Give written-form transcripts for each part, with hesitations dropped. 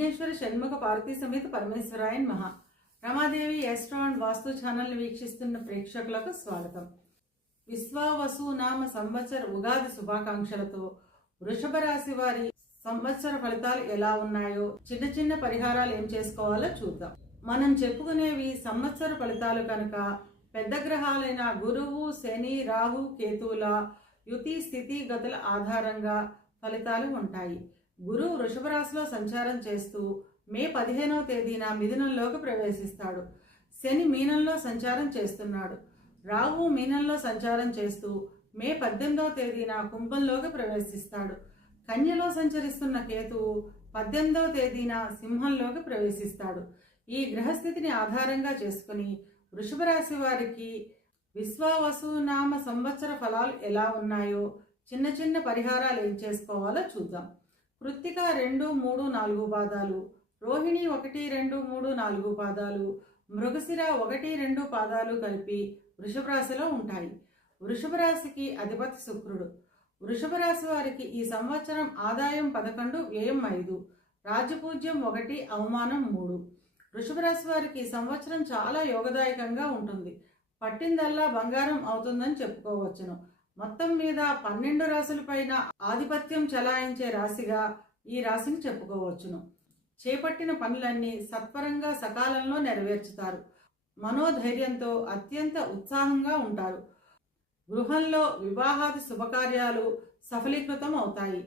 విఘ్నేశ్వర షణ్ముఖ పార్వతీ సమేత పరమేశ్వరాయ నమః. Ramadevi ఎస్ట్రో and vastu channel వీక్షిస్తున్న ప్రేక్షకులకు స్వాగతం. విశ్వావసు నామ సంవత్సర ఉగాది శుభాకాంక్షలతో వృషభ రాశి వారి సంవత్సర ఫలితాలు ఎలా ఉన్నాయో, చిన్న చిన్న పరిహారాలు ఏం చేసుకోవాలో చూద్దాం. మనం చెప్పుకునేవి సంవత్సర ఫలితాలు కనుక పెద్ద గ్రహాలైన గురువు, శని, రాహు, కేతువుల యుతి స్థితి గతుల ఆధారంగా ఫలితాలు ఉంటాయి. గురువు వృషభ రాశిలో సంచారం చేస్తూ మే 15వ తేదీన మిథునంలోకి ప్రవేశిస్తాడు. శని మీనంలో సంచారం చేస్తున్నాడు. రాహు మీనంలో సంచారం చేస్తూ మే 18వ తేదీన కుంభంలోకి ప్రవేశిస్తాడు. కన్యలో సంచరిస్తున్న కేతువు 18వ తేదీన సింహంలోకి ప్రవేశిస్తాడు. ఈ గ్రహస్థితిని ఆధారంగా చేసుకుని వృషభ రాశి వారికి విశ్వావసునామ సంవత్సర ఫలాలు ఎలా ఉన్నాయో, చిన్న చిన్న పరిహారాలు ఏం చేసుకోవాలో చూద్దాం. కృత్తిక 2, 3, 4 పాదాలు, రోహిణి 1, 2, 3, 4 పాదాలు, మృగశిర 1, 2 పాదాలు కలిపి వృషభ రాశిలో ఉంటాయి. వృషభ రాశికి అధిపతి శుక్రుడు. వృషభ రాశి వారికి ఈ సంవత్సరం ఆదాయం 11, వ్యయం 5, రాజపూజ్యం 1, అవమానం 3. వృషభ రాశి వారికి ఈ సంవత్సరం చాలా యోగదాయకంగా ఉంటుంది. పట్టిందల్లా బంగారం అవుతుందని చెప్పుకోవచ్చును. మొత్తం మీద 12 రాశుల పైన ఆధిపత్యం చలాయించే రాశిగా ఈ రాశిని చెప్పుకోవచ్చును. చేపట్టిన పనులన్నీ సత్వరంగా సకాలంలో నెరవేర్చుతారు. మనోధైర్యంతో అత్యంత ఉత్సాహంగా ఉంటారు. గృహంలో వివాహాది శుభకార్యాలు సఫలీకృతం అవుతాయి.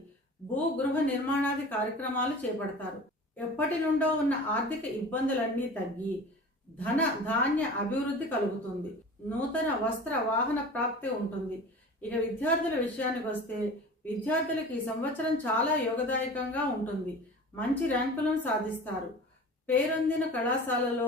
గృహ నిర్మాణాది కార్యక్రమాలు చేపడతారు. ఎప్పటి నుండో ఉన్న ఆర్థిక ఇబ్బందులన్నీ తగ్గి ధన ధాన్య అభివృద్ధి కలుగుతుంది. నూతన వస్త్ర వాహన ప్రాప్తి ఉంటుంది. ఇక విద్యార్థుల విషయానికి వస్తే విద్యార్థులకు ఈ సంవత్సరం చాలా యోగదాయకంగా ఉంటుంది. మంచి ర్యాంకులను సాధిస్తారు. పేరొందిన కళాశాలలో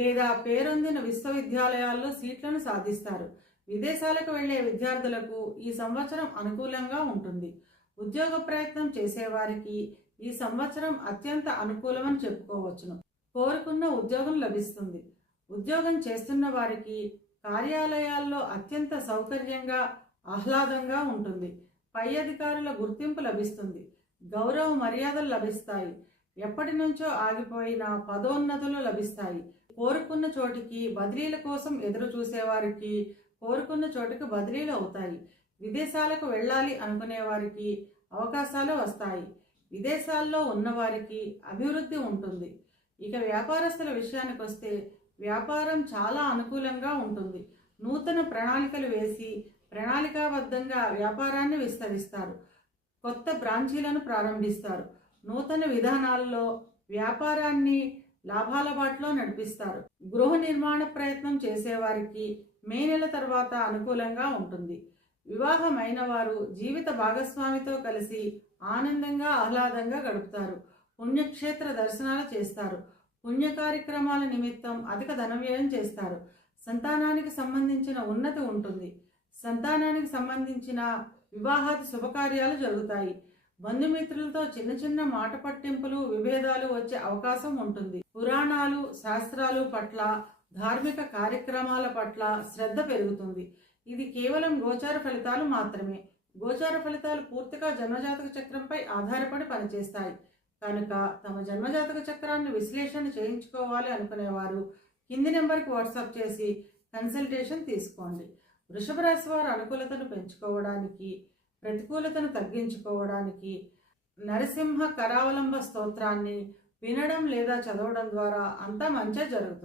లేదా పేరొందిన విశ్వవిద్యాలయాల్లో సీట్లను సాధిస్తారు. విదేశాలకు వెళ్లే విద్యార్థులకు ఈ సంవత్సరం అనుకూలంగా ఉంటుంది. ఉద్యోగ ప్రయత్నం చేసేవారికి ఈ సంవత్సరం అత్యంత అనుకూలమని చెప్పుకోవచ్చును. కోరుకున్న ఉద్యోగం లభిస్తుంది. ఉద్యోగం చేస్తున్న వారికి కార్యాలయాల్లో అత్యంత సౌకర్యంగా ఆహ్లాదంగా ఉంటుంది. పై అధికారుల గుర్తింపు లభిస్తుంది. గౌరవ మర్యాదలు లభిస్తాయి. ఎప్పటి నుంచో ఆగిపోయిన పదోన్నతులు లభిస్తాయి. కోరుకున్న చోటికి బదిలీల కోసం ఎదురు చూసేవారికి కోరుకున్న చోటికి బదిలీలు అవుతాయి. విదేశాలకు వెళ్ళాలి అనుకునే వారికి అవకాశాలు వస్తాయి. విదేశాల్లో ఉన్నవారికి అభివృద్ధి ఉంటుంది. ఇక వ్యాపారస్తుల విషయానికి వస్తే వ్యాపారం చాలా అనుకూలంగా ఉంటుంది. నూతన ప్రణాళికలు వేసి ప్రణాళికాబద్ధంగా వ్యాపారాన్ని విస్తరిస్తారు. కొత్త బ్రాంచీలను ప్రారంభిస్తారు. నూతన విధానాల్లో వ్యాపారాన్ని లాభాల బాటలో నడిపిస్తారు. గృహ నిర్మాణ ప్రయత్నం చేసేవారికి మే నెల తర్వాత అనుకూలంగా ఉంటుంది. వివాహమైన వారు జీవిత భాగస్వామితో కలిసి ఆనందంగా ఆహ్లాదంగా గడుపుతారు. పుణ్యక్షేత్ర దర్శనాలు చేస్తారు. పుణ్య కార్యక్రమాల నిమిత్తం అధిక ధనవ్యయం చేస్తారు. సంతానానికి సంబంధించిన ఉన్నతి ఉంటుంది. సంతానానికి సంబంధించిన వివాహాది శుభకార్యాలు జరుగుతాయి. బంధుమిత్రులతో చిన్న చిన్న మాట పట్టింపులు, విభేదాలు వచ్చే అవకాశం ఉంటుంది. పురాణాలు, శాస్త్రాలు పట్ల, ధార్మిక కార్యక్రమాల పట్ల శ్రద్ధ పెరుగుతుంది. ఇది కేవలం గోచార ఫలితాలు మాత్రమే. గోచార ఫలితాలు పూర్తిగా జన్మజాతక చక్రంపై ఆధారపడి పనిచేస్తాయి కనుక తమ జన్మజాతక చక్రాన్ని విశ్లేషణ చేయించుకోవాలి అనుకునేవారు కింది నెంబర్కి వాట్సాప్ చేసి కన్సల్టేషన్ తీసుకోండి. వృషభ రాశి వారు అనుకూలతను పెంచుకోవడానికి, ప్రతికూలతను తగ్గించుకోవడానికి నరసింహ కరావలంబ స్తోత్రాన్ని వినడం లేదా చదవడం ద్వారా అంతా మంచి జరుగుతుంది.